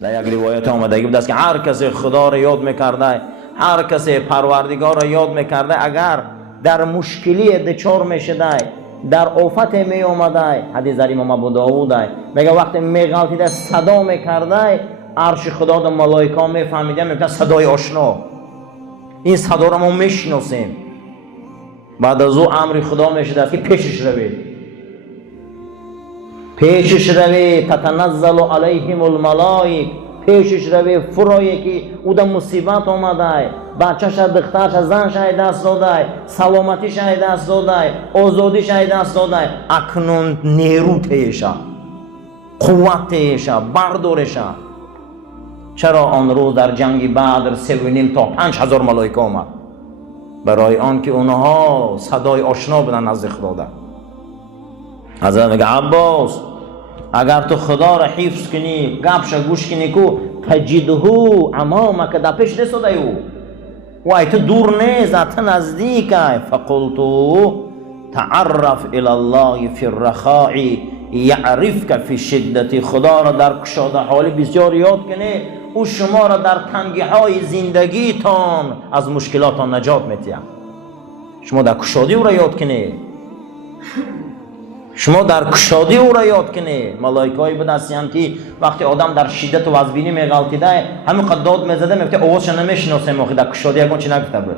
در یک روایت آمدگی بود است که هر کسی خدا را یاد میکرده، هر کسی پروردگار را یاد میکرده، اگر در مشکلی دچار میشده، در آفت می اومده، حدیث در امام ابو داود میگه وقتی میغلطیده صدا میکرده، عرش خدا و ملائکه میفهمیدن، میگن صدای آشنا، این صدا را ما میشناسیم. بعد از او امر خدا میشده که پیشش روید، پیشش روید، تتنزل علیهم الملائک، پیشش روید، فرایی که او در مصیبت آمده، بچه‌ش، دخترش، زنش دست داده، سلامتیش دست داده، آزادیش دست داده، اکنون نیرو تیشه، قوت تیشه، بردارشه. چرا آن روز در جنگ بدر 3.5 تا 5,000 ملائکه آمد؟ برای آن که اونها صدای آشنا بودن نزد خدا. حضرت میگه عباس اگر تو خدا را حفظ کنی، گپش گوش کنی کو تجدهو امامک، در پیش نسوده او و ای تو دور نیست، ات نزدیک. فقلتو تعرف الی الله فی الرخاء یعرفک فی الشدة، خدا را در کشاده حالی بسیار یاد کنی، او شما را در تنگی های زندگیتان از مشکلاتان نجات می‌دهد. شما در کشادی او را یاد کنی، شما در کشادی او را یاد کنی. ملائکه‌ای بود هستند که وقتی آدم در شدت و وزبینی میغلطیده، همین قد داد میزده، میگفته آوازش نمیشناسیم، آخه در کشادی یگان چی نگفته بود،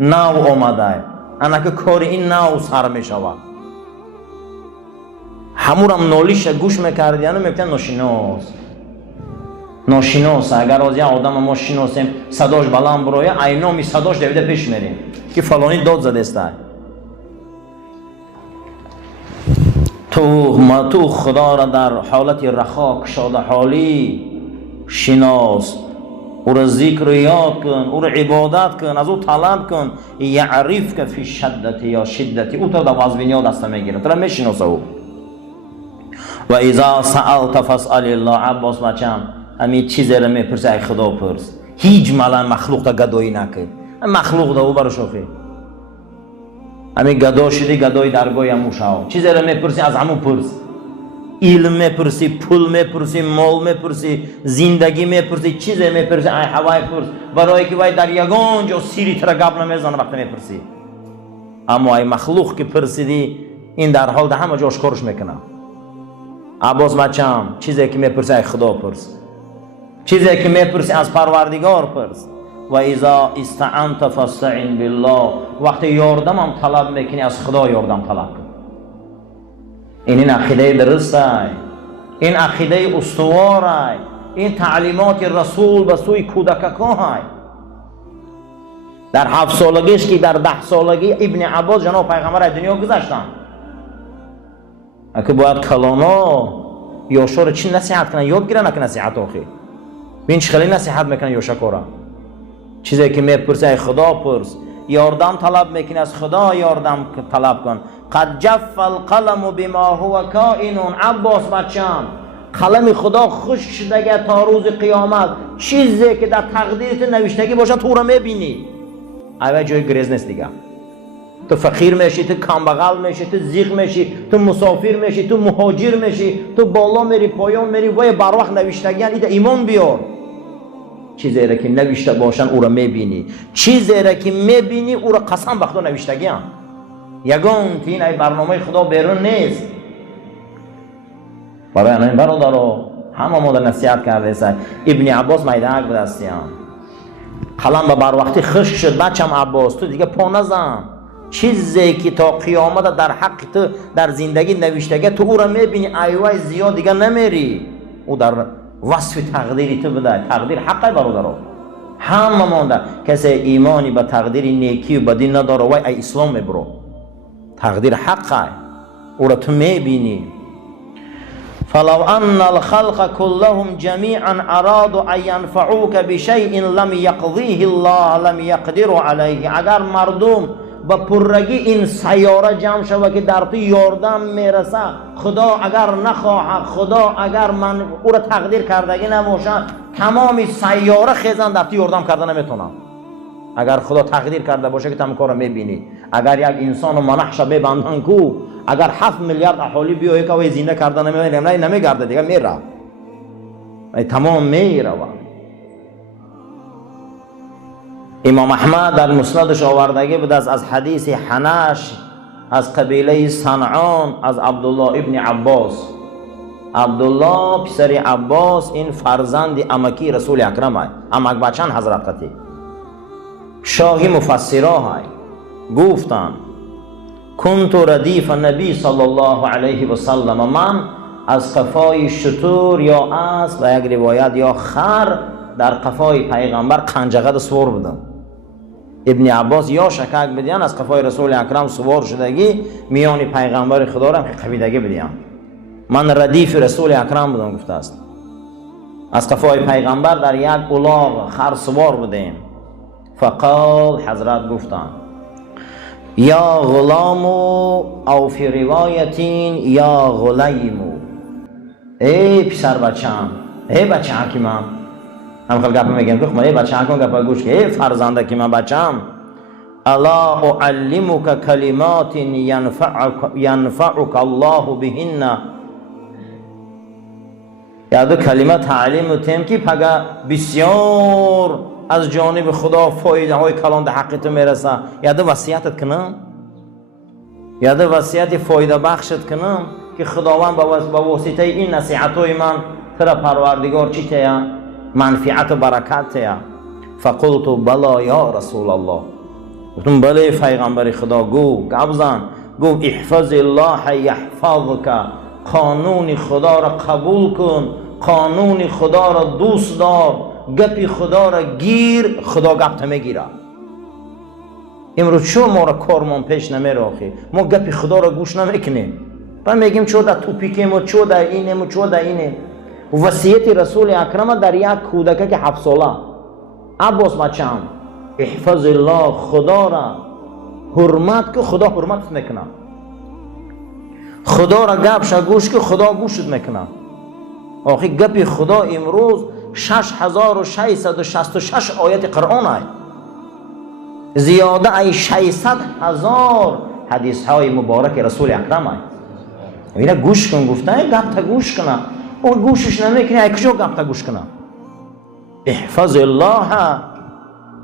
نو آمده، انا که کار این نو سر میشود. همورم نالیش گوش میکردیانو میگفته ناشناس، ناشناس. اگر از یه آدم ما شناسیم صداش بلند برایه، اینامی صداش دویده پیش میریم که فلانی داد زده است. تو خدا را در حالت رخا، کشاده حالی شناس، او را ذکر یاد کن، او را عبادت کن، از او طلب کن. یعرف که فی شدت یا شدتی، او تو در وزبینی ها دسته میگیره، تو را میشناسه او. و اذا سألت فاسأل الله. عباس بچم همین چیزی را میپرسی ای خدا پرس، هیچ مخلوق تا گدایی نکن، مخلوق دا او برو شوخی، همین گدا شدی گدای درگاه همون شو. چیزی را میپرسی از همون پرس، علم میپرسی، پول میپرسی، مال میپرسی، زندگی میپرسی، چیزی میپرسی ای هوای پرس، برای که وای در یگان جا سیری تر گپ نمیزنه وقتی میپرسی. اما ای مخلوق که پرسیدی، این در حال ده همه جا آشکارش میکنه. عباس بچم چیزی که میپرسی ای خدا پرس، چیزی که میپرسی از پروردگار پرس. و اذا استعنت فاستعن بالله، وقتی یاردم هم طلب میکنی از خدا یاردم طلب کن. این عقیده درسته، این عقیده استواره، این تعلیمات رسول به سوی کودکان. در 7 سالگیش که در 10 سالگی ابن عباس جناب پیغمبر دنیا گذاشتن، اگه باید کلانا یاشا رو چی نصیحت کنن، یاد گیرن که نصیحت آخی بین چه خیلی نصیحت میکنن یاشا کارا. چیزی که میپرسی ای خدا پرس، یاردم طلب میکنی از خدا یاردم طلب کن. قد جف القلم بما هو کائن. عباس بچم قلم خدا خشک شده تا روز قیامت، چیزی که در تقدیرت نوشتگی باشه تو را میبینی. اوه جای گریز نیست دیگه. تو فقیر میشی، تو کمبغل میشی، تو زیغ میشی، تو مسافر میشی، تو مهاجر میشی، تو بالا میری پایان میری، وای بر وقت نوشتگی ایده ایمان بیار. چیزی را که نوشته باشن او را میبینی، چیزی را که میبینی او را قسم به خدا نوشتگی هم. یگان که این ای برنامه خدا بیرون نیست. برای این برادرها همه ما در نصیحت کرده است. ابن عباس میدهک بود هستیم، قلم به بر وقتی خشک شد. بچم عباس تو دیگه پا نزن، چیزی که تا قیامت در حق تو در زندگی نوشتگی تو او را میبینی، ایوای زیاد دیگه نمیری. او در وصف تقدیری تو بده. تقدیر حقه برادرها، همه مانده. کسی ایمانی به تقدیر نیکی و بدی نداره وای ای اسلام میبرو. تقدیر حقه، او را تو میبینی. فلو ان الخلق كلهم جميعا ارادوا ان ينفعوك بشيء لم يقضيه الله لم يقدروا عليه. اگر مردم با پرگی این سیاره جمع شود که در تو یاردم میرسه، خدا اگر نخواه، خدا اگر من او را تقدیر کردگی نباشه، تمام سیاره خیزن در تو یاردم کردن نمیتونم. اگر خدا تقدیر کرده باشه که تمام کار رو میبینی. اگر یک انسان منحشه ببندن کو، اگر 7 میلیارد اهالی بیایی که وی زنده کردن نمیگرده دیگه میره. تمام می روند. امام احمد در مسندش آوردگی بود از حدیث حنش از قبیله صنعان از عبدالله ابن عباس. عبدالله پسر عباس این فرزند امکی رسول اکرم های، امک بچن حضرت قطی شاهی مفسرا های گفتن کنت ردیف نبی صلی الله علیه و سلم، من از قفای شتور یا اسب و یک روایت یا خر در قفای پیغمبر قنجقه سوار بودم. ابن عباس یا شکک بدیان از قفای رسول اکرم سوار شدگی میان پیغمبر خدا را قبیدگی بدیان. من ردیف رسول اکرم بودم گفته است. از قفای پیغمبر در یک الاغ خر سوار بودیم. فقال حضرت گفتن یا غلامو او فی روایتین یا غلیمو، ای پسر بچم، ای بچه حکیمم. هم خیلی گپ میگم که ای بچه حکیم گپ گوش که ای فرزنده که من بچم. الا اعلمک کلمات ینفعک الله بهن، یادو کلمه تعلیم تیم که پگه بسیار از جانب خدا فایده های کلان در حق تو میرسه. یادو وصیتت کنم، یادو وصیت فایده بخشت کنم که خداوند با واسطه این نصیحت های من ترا پروردگار چی تیا منفعت و برکت تیا. فقلت بلا یا رسول الله، گفتم بله پیغمبر خدا. گو گبزن گو احفظ الله یحفظک، قانون خدا را قبول کن، قانون خدا را دوست دار، گپی خدا را گیر، خدا گپ میگیره. امروز چون ما را کارمون پیش نمیره آخی، ما گپی خدا را گوش نمیکنیم، و میگیم چو در توپیکیم و چو در اینیم و چو در اینیم. وصیت رسول اکرم در یک کودک که 7 ساله، عباس بچم احفظ الله، خدا را حرمت که خدا حرمت میکنه، خدا را گپش گوش که خدا گوشت میکنه. آخی گپی خدا امروز 6666 آیت قرآن های، زیاده ای 600,000 حدیث های مبارک رسول اکرم های. اینا گوش کن، گفته گپ تا گوش کنه، او گوشش نمیکنه، ای کجا گپ تا گوش کنه. احفظ الله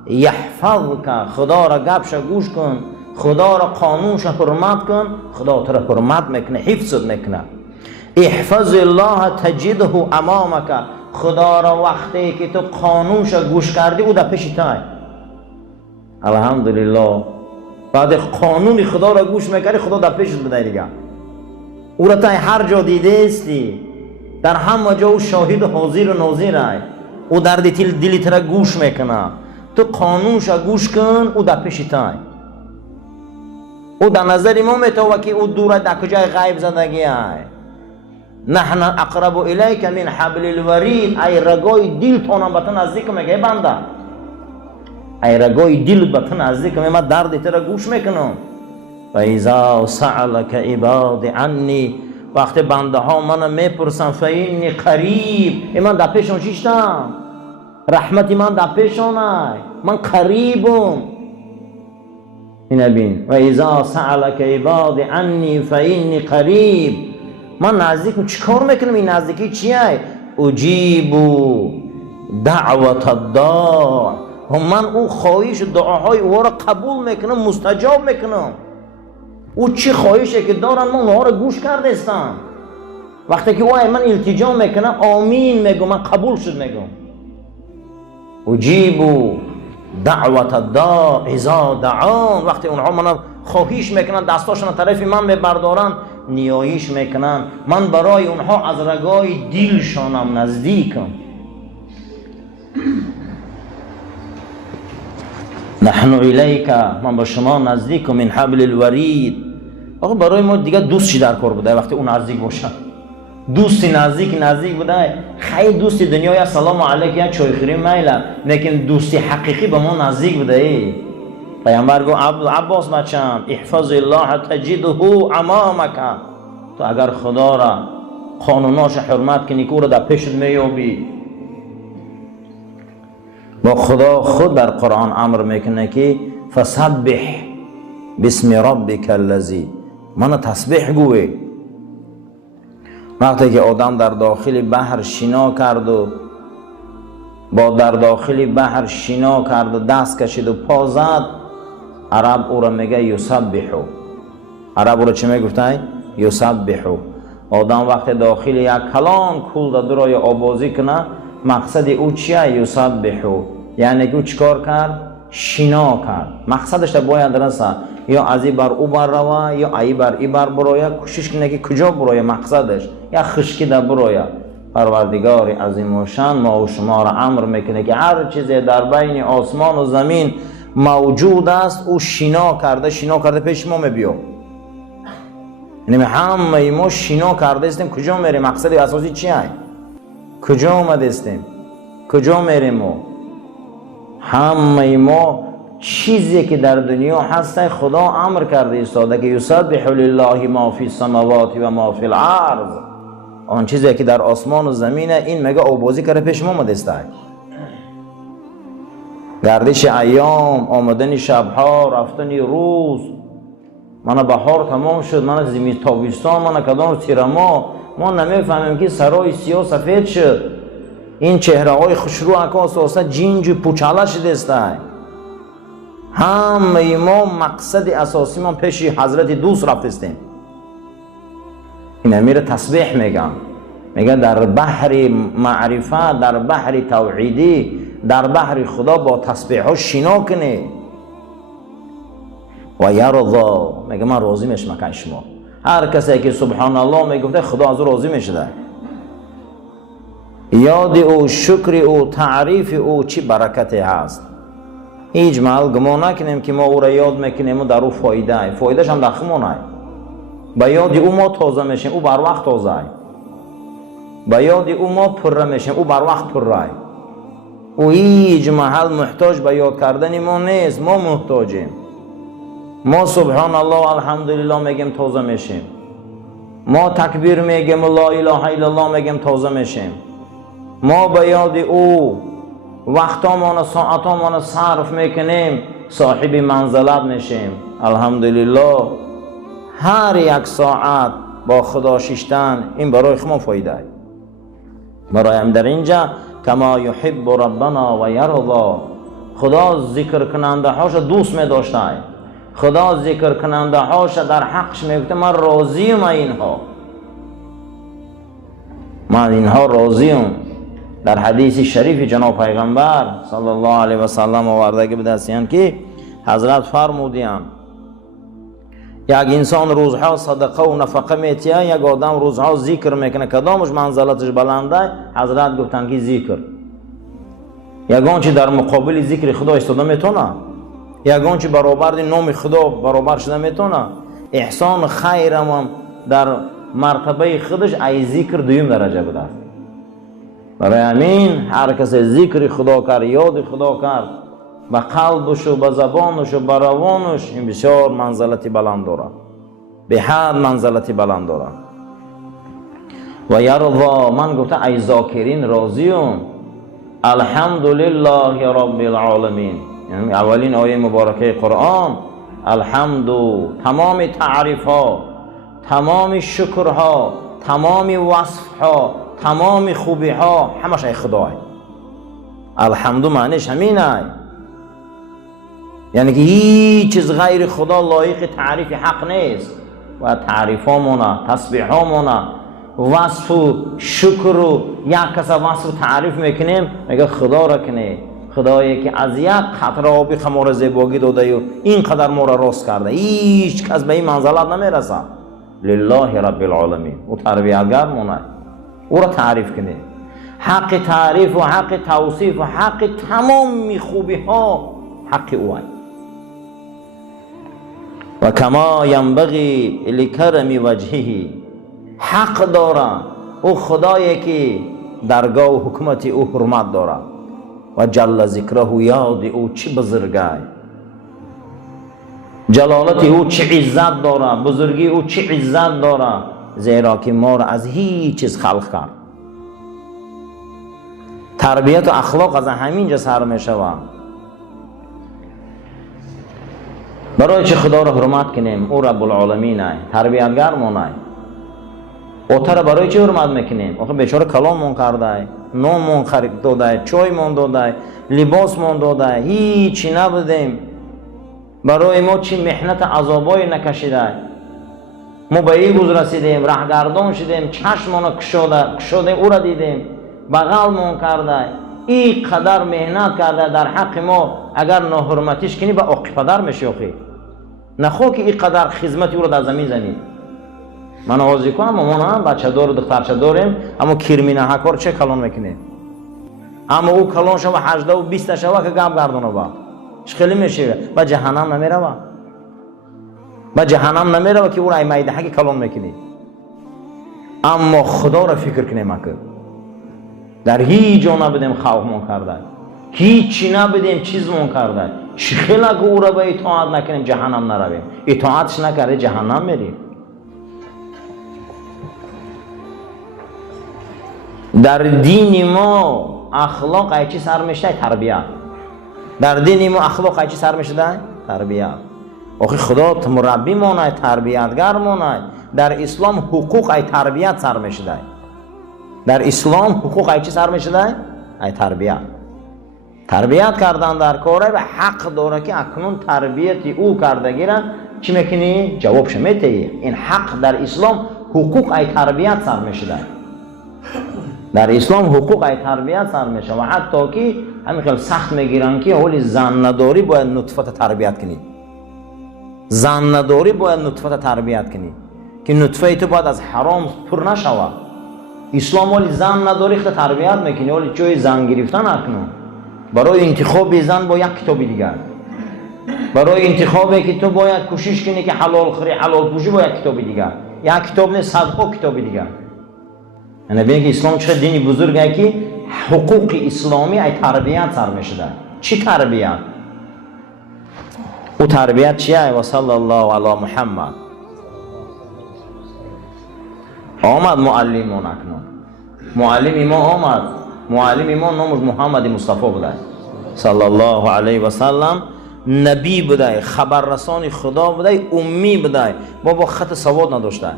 یحفظک، خدا را گپش گوش کن، خدا را قانونش حرمت کن، خدا تو را حرمت میکنه، حفظت میکنه. احفظ الله تجده امامک، خدا را وقتی که تو قانونش گوش کردی او در پیش تای. الحمدلله بعد قانون خدا را گوش میکردی خدا در پیشت بده دیگه. او را تای هر جا دیده استی، در همه جا او شاهد و حاضر و ناظر ای. او در دلی تر گوش میکنه، تو قانونش گوش کن، او در پیش تای. او در نظر ما میتوه که او دور در کجای غیب زدگی ای. نحن اقرب الیک من حبل الورید، ای رگای دل تانم بطن نزدیک میگه بنده، ای رگای دل بطن نزدیک میگه، من درد تر گوش میکنم. و اذا سألک عباد عنی، وقتی بنده ها من میپرسن فینی قریب، من در پیشون چیشتم، رحمتی من در پیشون ای، من قریبم. این بین و اذا سألک عباد عنی فینی قریب، من نزدیکم. چیکار میکنم؟ این نزدیکی چیه؟ اجیبو دعوت الداع، من او خواهش دعاهای او را قبول میکنم، مستجاب میکنم. او چی خواهشه که دارن من اونها را گوش کرده استم. وقتی که او من التجا میکنم آمین میگم، من قبول شد میگم. اجیبو دعوت الداع اذا دعان، وقتی اونها من خواهش میکنن، دستاشون طرف من میبردارن، نیایش میکنن، من برای اونها از رگای دلشانم نزدیکم. نحن الیک، من با شما نزدیکم، من حبل الورید. آقا برای ما دیگه دوست چی در کار بوده وقتی اون نزدیک باشه؟ دوستی نزدیک بوده، خیلی دوستی دنیای السلام علیک یا چای خوریم میله، لیکن دوستی حقیقی به ما نزدیک بوده. پیامبر گفت عباس بچم احفظ الله تجده امامک، تو اگر خدا را قانوناش حرمت کنی که او را در پیشت میابی. با خدا خود در قرآن امر میکنه که فسبح بسم ربک الذی، من تسبیح گوی. وقتی که آدم در داخل بحر شنا کرد و با در داخل بحر شنا کرد و دست کشید و پا زد، عرب او را میگه یسبحو. عرب او را چه میگفتن؟ یسبحو. آدم وقت داخل یک کلان کول در روی آبازی کنه، مقصد او چیه؟ یسبحو، یعنی که او چکار کرد؟ شنا کرد. مقصدش باید رسه، یا ازی بر او بر روه یا ای بر ای بر برویه، کوشش کنه که کجا برویه مقصدش، یا خشکی در برویه. پروردگار عظیم و شان ما و شما را امر میکنه که هر چیزی در بین آسمان و زمین موجود است او شنا کرده پیش ما میبیو. یعنی همه ما شنا کرده استیم، کجا میریم؟ مقصد اساسی چیه؟ کجا آمده استیم؟ کجا میریم؟ ما همه ما چیزی که در دنیا هست خدا امر کرده ایستاده که یسبح لله ما فی السماوات و ما فی الارض. آن چیزی که در آسمان و زمینه این مگه آبازی کرده پیش ما مدسته. گردش ایام، آمدن شبها، رفتن روز، من بهار تمام شد، من زمین تابستان، من کدام تیرما، ما نمیفهمیم که سرای سیاه سفید شد، این چهره های خوشرو اکاس واسه جینج و پوچاله شده است. همه ما مقصد اساسی ما پیش حضرت دوست رفتیم. این امیر تسبیح میگن در بحر معرفت، در بحر توحیدی، در بحر خدا با تسبیح ها شنا کنی. و یرضا، میگه من راضی میشم که شما. هر کسی که سبحان الله میگفته خدا از او راضی میشده. یاد او، شکر او، تعریف او چی برکتی هست. هیچ محل گمان نکنیم که ما او را یاد میکنیم و در او فایدهش هم در خمونه. با یاد او ما تازه میشیم، او بر وقت تازه. با یاد او ما پره میشیم، او بر وقت پره. او هیچ محل محتاج به یاد کردن ما نیست، ما محتاجیم. ما سبحان الله الحمدلله میگیم تازه میشیم، ما تکبیر میگیم لا اله الا الله میگیم تازه میشیم. ما به یاد او وقتامان ساعتامان صرف میکنیم، صاحب منزلت میشیم. الحمدلله هر یک ساعت با خدا شیشتن این برای خما فایده. برایم در اینجا کما یحب ربنا و یرضا، خدا ذکر کننده هاش دوست می داشته، خدا ذکر کننده هاش در حقش میگفته من راضیم اینها، من اینها راضیم. در حدیث شریف جناب پیغمبر صلی الله علیه و سلم آورده بدستیان که حضرت فرمودیان یک انسان روزها صدقه و نفقه میتیه، یک آدم روزها ذکر میکنه، کدامش منزلتش بلنده؟ حضرت گفتن که ذکر. یگان چی در مقابل ذکر خدا ایستاده میتونه، یگان چی برابر نام خدا برابر شده میتونه. احسان خیرم در مرتبه خودش ای ذکر دویم درجه بده. برای همین هر کس ذکر خدا کرد، یاد خدا کرد، به قلبش و به زبانش و به روانش، این بسیار منزلتی بلند داره، به حد منزلتی بلند داره. و یرضا، من گفته ای ذاکرین راضیم. الحمدلله رب العالمین، یعنی اولین آیه مبارکه قرآن. الحمد، تمام تعریف ها، تمام شکر ها، تمام وصف ها، تمام خوبی ها همش ای خدای. الحمد معنیش همینه، یعنی که هیچ چیز غیر خدا لایق تعریف حق نیست. و تعریف هامونه، تسبیح هامونه، وصف و شکر و یک کس وصف و تعریف میکنیم، میگه خدا را کنه، خدایی که از یک قطره آبی خمار زیباگی داده و اینقدر ما را راست کرده، هیچ کس به این منزلت نمیرسه. لله رب العالمین، او تربیتگر مونه، او را تعریف کنه. حق تعریف و حق توصیف و حق تمام خوبی ها حق او هست. و کما ینبغی لکرم وجهه، حق داره او خدایی که درگاه و حکمت او حرمت داره. و جل ذکره، یاد او چی بزرگه، جلالت او چی عزت داره، بزرگی او چی عزت داره، زیرا که ما را از هیچ چیز خلق کرد. تربیت و اخلاق از همینجا سر می شود. برای چه خدا را حرمت کنیم؟ او رب العالمین است، تربیتگر مونه. اوتر برای چه حرمت میکنیم؟ آخه بیچاره کلاممون کرده، نونمون خرید داده، چایمون داده، لباسمون داده، هیچی نبودیم. برای ما چی محنت عذابای نکشیده. ما به این روز رسیدیم، رهگردان شدیم، چشممون کشاده او را دیدیم، بغلمون کرده، این قدر محنت کرده در حق ما. اگر ناحرمتیش کنی به عاقب پدر میشی. آخی نخوا که این قدر خدمت او را در زمین زنی. من آوازی کنم ما هم بچه دار و دخترچه داریم، اما کرمینه هکار چه کلان میکنه، اما او کلان شو 18 و 20 شو که گم گردونه با خیلی میشه با جهنم نمیره، با جهنم نمیره که او را میده که کلان میکنی. اما خدا را فکر کنیم که در هیچ جا نبودیم خوفمون کرده، هیچی نبودیم چیزمون کرده، خیلی که او را به اطاعت نکنیم جهنم نرویم. اطاعتش نکرده جهنم میریم. در دین ما اخلاق ایچی سر میشته؟ تربیت. در دین ما اخلاق ایچی سر میشته؟ تربیت. آخه خدا مربی مونه، تربیتگر مونه. در اسلام حقوق ای تربیت سر میشده. در اسلام حقوق ایچی سر میشده؟ ای تربیت. تربیت کردن در کاره و حق داره که اکنون تربیت او کردگی را چی میکنی؟ جوابش میدهی. این حق در اسلام حقوق ای تربیت سر میشده. در اسلام حقوق ای تربیت سر میشه و حتی که همین خیلی سخت میگیرن که اولی زن نداری باید نطفت تربیت کنی. زن نداری باید نطفت تربیت کنی که نطفه تو باید از حرام پر نشوه. اسلام اولی زن نداری خیلی تربیت میکنی، اولی چوی زن گرفتن اکنون. برای انتخاب زن با یک کتابی دیگر، برای انتخابی که تو باید کوشش کنی که حلال خوری حلال پوشی با یک کتابی دیگر، یک کتاب نه صدها کتابی دیگر. یعنی ببینید که اسلام چه دینی بزرگه که حقوق اسلامی ای تربیت سر میشده. چی تربیت؟ او تربیت چیه؟ و صلی الله علی محمد. آمد معلمون اکنون، معلم ما آمد. معلم ما نامش محمد مصطفی بوده صلی الله علیه و سلم. نبی بوده، خبررسان خدا بوده، امی بوده، بابا خط سواد نداشته.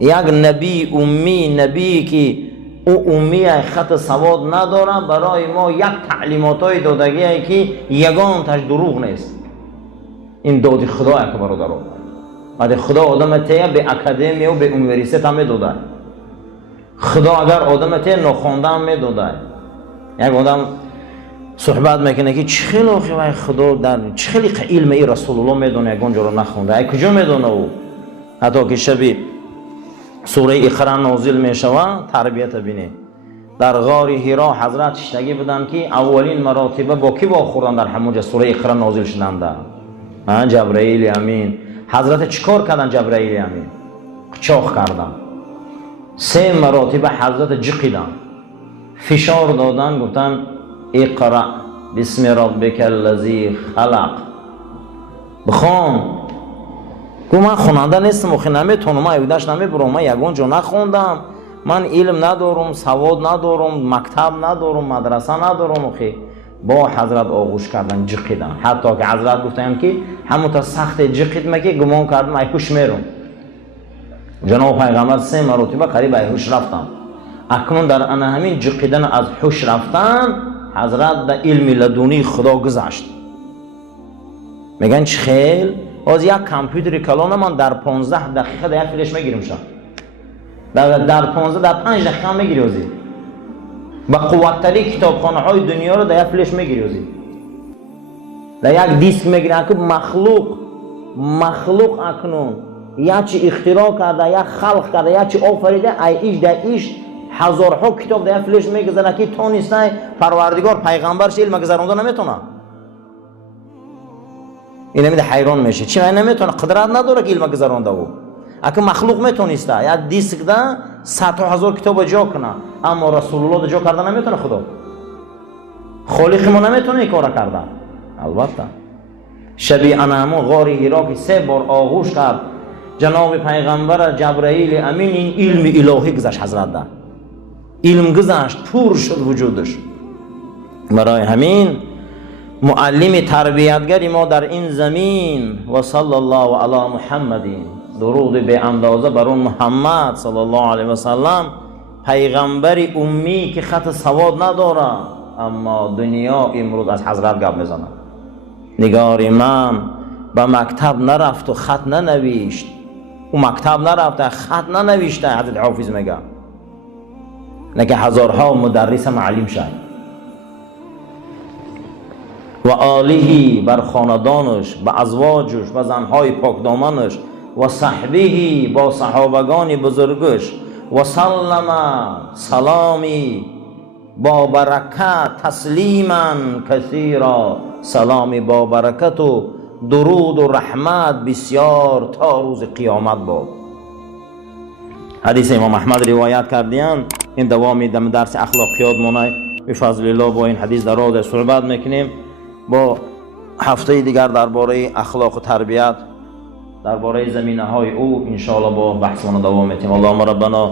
یک نبی امی، نبی که او امی خط سواد نداره، برای ما یک تعلیماتای دادگی که یگان تاش دروغ نیست. این داد خدا که برادران، بعد خدا آدم تیه به اکادمی و به یونیورسیته هم داده. خدا اگر آدم تیه نخونده هم میداده. یک آدم صحبت میکنه که چخیلی آخی خدا در چخیلی علم ای رسول الله میدونه یک اونجا رو نخونده، ای کجا میدونه او؟ حتی که شبی سوره اقرا نازل میشوه تربیت بینه. در غار حرا حضرت شتگی بودن که اولین مراتبه با کی خوردن در همونجا سوره اقرا نازل شدن در جبرائیل امین. حضرت چیکار کردن؟ جبرائیل امین قچاق کردن. 3 مراتبه حضرت جقیدن، فشار دادن، گفتن اقرا بسم ربک الذی خلق، بخوان. گفت من خواننده نیستم، خو نمیتونم، من ایداش نمیبرم، من یگان جا نخوندم، من علم ندارم، سواد ندارم، مکتب ندارم، مدرسه ندارم. خی با حضرت آغوش کردن، جقیدن. حتی که حضرت گفتن که همون تا سخت جقید مگه گمان کردم ایهوش میرم. جناب پیغمبر 3 مرتبه قریب ایهوش رفتم. اکنون در ان همین جقیدن از هوش رفتن حضرت در علم لدونی خدا گذاشت. میگن چه خیل از یک کامپیوتر کلان من در 15 دقیقه در یک فلش میگیرم شد. در 15 در 5 دقیقه هم میگیری ازی. با قوتتری کتابخانه های دنیا رو در یک فلش میگیری ازی. در یک دیسک میگیری. که مخلوق اکنون یا چی اختراع کرده، یا خلق کرده، یا چی آفریده، ایش در ایش هزارها کتاب در یک فلش میگذاره که تو نیستن پروردگار پیغمبرش علم گذرونده نمیتونه. این نمیده حیران میشه چی من نمیتونه، قدرت نداره که علم گذرونده او. اگه مخلوق میتونسته یا دیسک ده 100,000 کتاب جا کنه، اما رسول الله جا کرده نمیتونه. خدا خالق ما نمیتونه این کار کرده. البته شبی انامو غار حرا که 3 بار آغوش کرد جناب پیغمبر جبرائیل امین، این علم الهی گذشت حضرت ده، علم گذشت، پر شد وجودش. برای همین معلم تربیتگری ما در این زمین و صلی الله علی محمد، درود به اندازه بر اون محمد صلی الله علیه و سلم، پیغمبر امی که خط سواد نداره، اما دنیا امروز از حضرت گپ میزنه. نگار من به مکتب نرفت و خط ننوشت، او مکتب نرفته خط ننوشته. حضرت حافظ میگه نه که هزارها مدرس معلم شد. و آله بر خاندانش، به ازواجش، به زنهای پاکدامنش، و صحبه با صحابگان بزرگش، و سلم سلامی با برکت، تسلیما کثیرا سلامی با برکت و درود و رحمت بسیار تا روز قیامت بود. حدیث امام احمد روایت کردیان. این دوامی درس اخلاقیات مونه. بفضل الله با این حدیث در راه صحبت میکنیم. با هفته دیگر درباره اخلاق و تربیت درباره زمینه های او ان شاء الله با بحثمون دوام میتیم. اللهم ربنا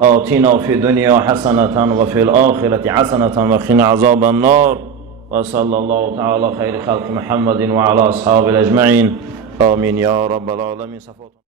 آتنا فی الدنیا حسنة و فی الآخرة حسنة و قنا عذاب النار و صلی الله تعالی خیر خلق محمد و علی اصحابه اجمعین. آمین یا رب العالمین.